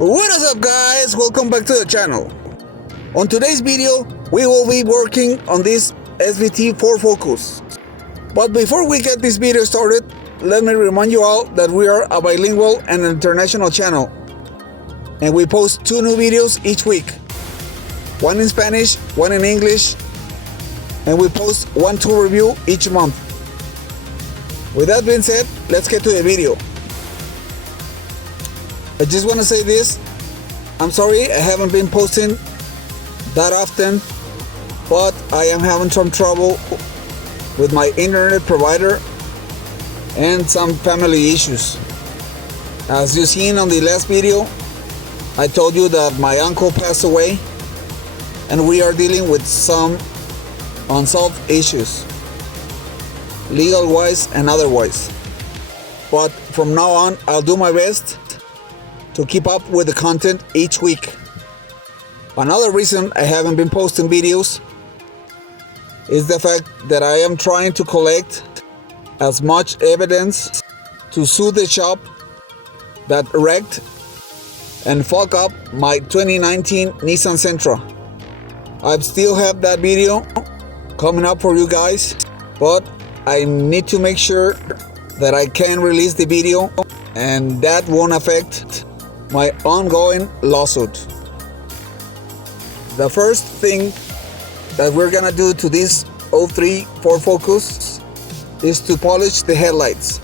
What is up, guys? Welcome back to the channel. On today's video, we will be working on this SVT 4 focus. But before we get this video started, let me remind you all that we are a bilingual and international channel, and we post 2 new videos each week, one in Spanish, one in English, and we post 1 tool review each month. With that being said, let's get to the video. I just want to say this, I'm sorry I haven't been posting that often, but I am having some trouble with my internet provider and some family issues. As you seen on the last video, I told you that my uncle passed away and we are dealing with some unsolved issues, legal wise and otherwise. But from now on, I'll do my best to keep up with the content each week. Another reason I haven't been posting videos is the fact that I am trying to collect as much evidence to sue the shop that wrecked and fucked up my 2019 Nissan Sentra. I still have that video coming up for you guys, but I need to make sure that I can release the video and that won't affect my ongoing lawsuit. The first thing that we're gonna do to this 03 Ford Focus is to polish the headlights.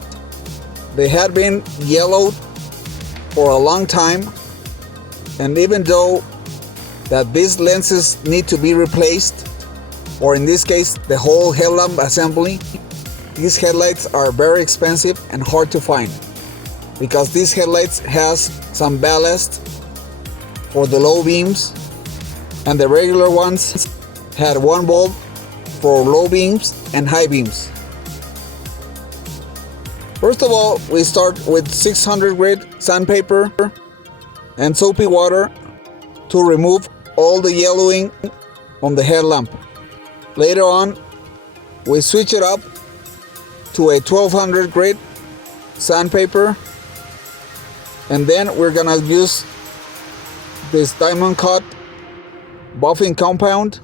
They had been yellowed for a long time, and even though that these lenses need to be replaced, or in this case the whole headlamp assembly, these headlights are very expensive and hard to find, because these headlights has some ballast for the low beams, and the regular ones had 1 bulb for low beams and high beams. First of all, we start with 600 grit sandpaper and soapy water to remove all the yellowing on the headlamp. Later on, we switch it up to a 1200 grit sandpaper, and then we're gonna use this diamond cut buffing compound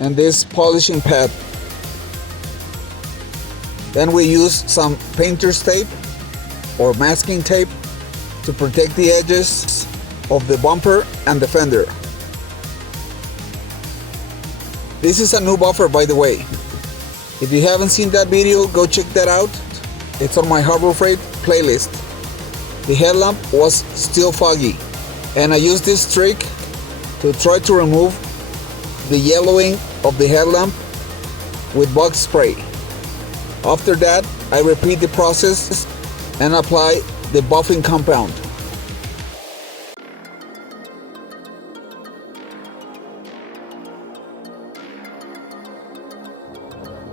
and this polishing pad. Then we use some painter's tape or masking tape to protect the edges of the bumper and the fender. This is a new buffer, by the way. If you haven't seen that video, go check that out. It's on my Harbor Freight playlist. The headlamp was still foggy, and I used this trick to try to remove the yellowing of the headlamp with bug spray. After that, I repeat the process and apply the buffing compound.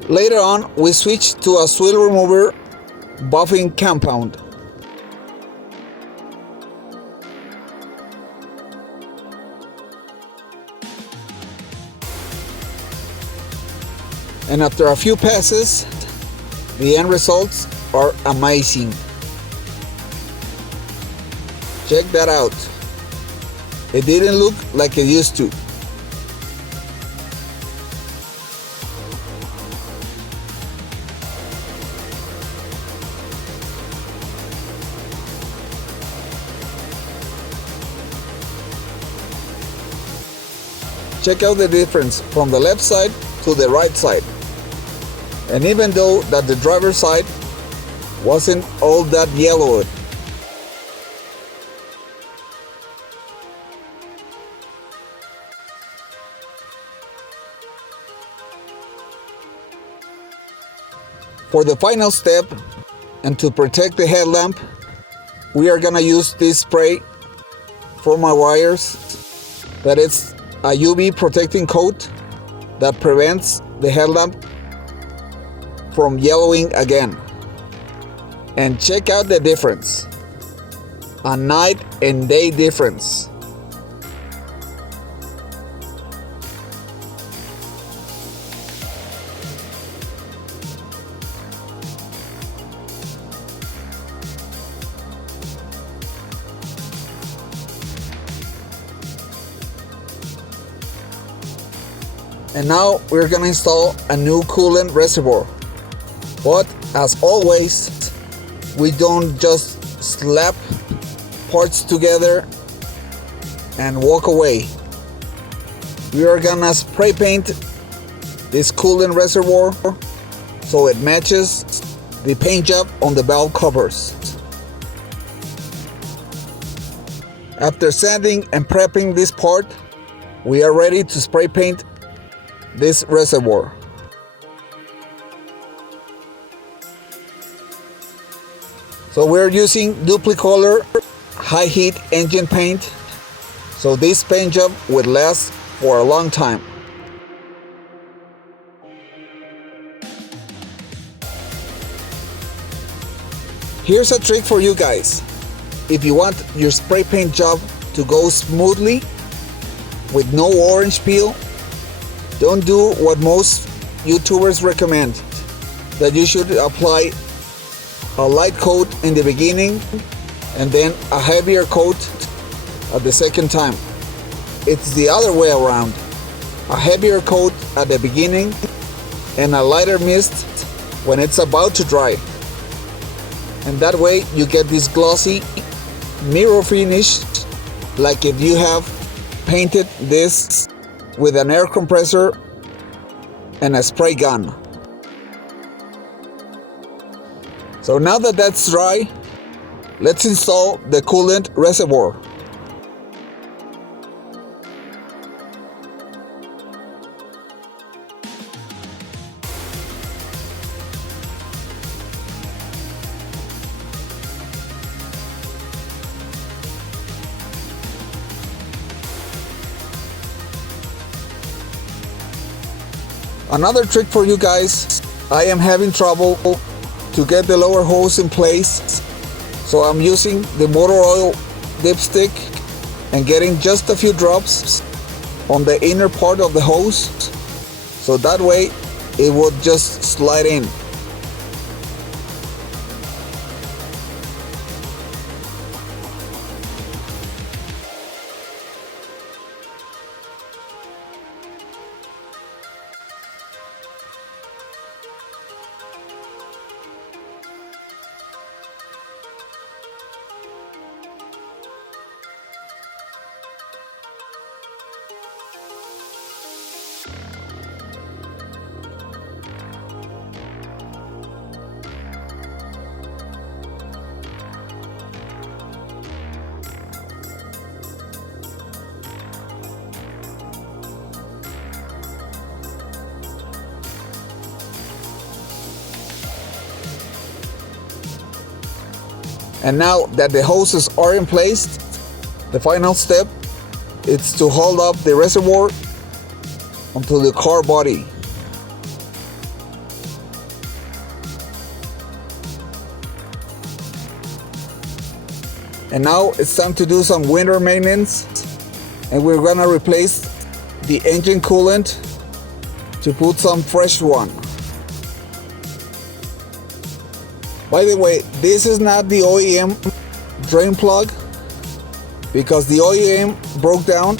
Later on, we switch to a swill remover buffing compound. And after a few passes, the end results are amazing. Check that out. It didn't look like it used to. Check out the difference from the left side to the right side. And even though that the driver's side wasn't all that yellowed, for the final step and to protect the headlamp, we are gonna use this spray for my wires, that it's a UV protecting coat that prevents the headlamp from yellowing again. And check out the difference, a night and day difference. And now we're gonna install a new coolant reservoir. But as always, we don't just slap parts together and walk away. We are gonna spray paint this coolant reservoir so it matches the paint job on the valve covers. After sanding and prepping this part, we are ready to spray paint this reservoir. So we're using Duplicolor high heat engine paint, so this paint job would last for a long time. Here's a trick for you guys. If you want your spray paint job to go smoothly with no orange peel, don't do what most YouTubers recommend, that you should apply a light coat in the beginning and then a heavier coat at the second time. It's the other way around. A heavier coat at the beginning and a lighter mist when it's about to dry. And that way you get this glossy mirror finish, like if you have painted this with an air compressor and a spray gun. So now that that's dry, let's install the coolant reservoir. Another trick for you guys, I am having trouble to get the lower hose in place, so I'm using the motor oil dipstick and getting just a few drops on the inner part of the hose, so that way it would just slide in. And now that the hoses are in place, the final step is to hold up the reservoir onto the car body. And now it's time to do some winter maintenance, and we're gonna replace the engine coolant to put some fresh one. By the way, this is not the OEM drain plug, because the OEM broke down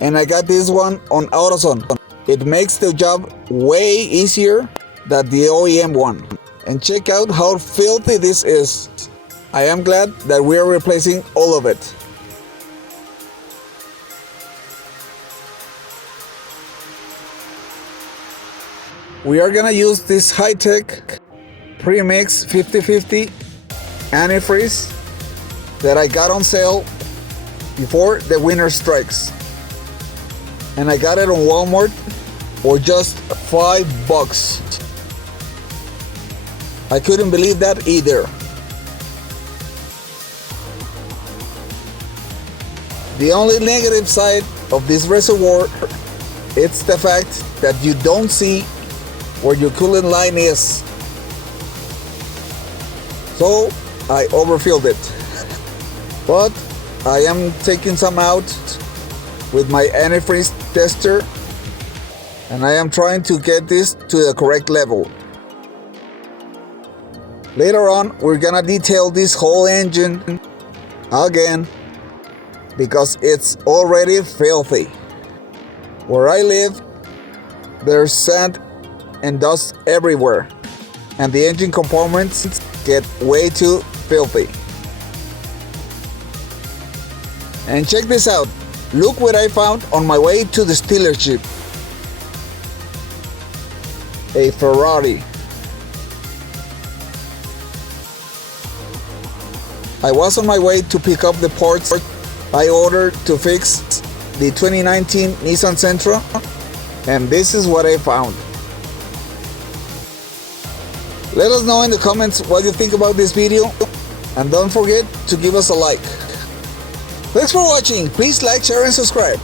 and I got this one on AutoZone. It makes the job way easier than the OEM one. And check out how filthy this is. I am glad that we are replacing all of it. We are gonna use this high-tech pre-mix 50/50 antifreeze that I got on sale before the winter strikes, and I got it on Walmart for just $5. I couldn't believe that either. The only negative side of this reservoir, it's the fact that you don't see where your coolant line is. So I overfilled it, but I am taking some out with my antifreeze tester, and I am trying to get this to the correct level. Later on, we're gonna detail this whole engine again, because it's already filthy. Where I live, There's sand and dust everywhere, and the engine compartments get way too filthy. And check this out. Look what I found on my way to the dealership. A Ferrari. I was on my way to pick up the parts I ordered to fix the 2019 Nissan Sentra, and this is what I found. Let us know in the comments what you think about this video, and don't forget to give us a like. Thanks for watching. Please like, share, and subscribe.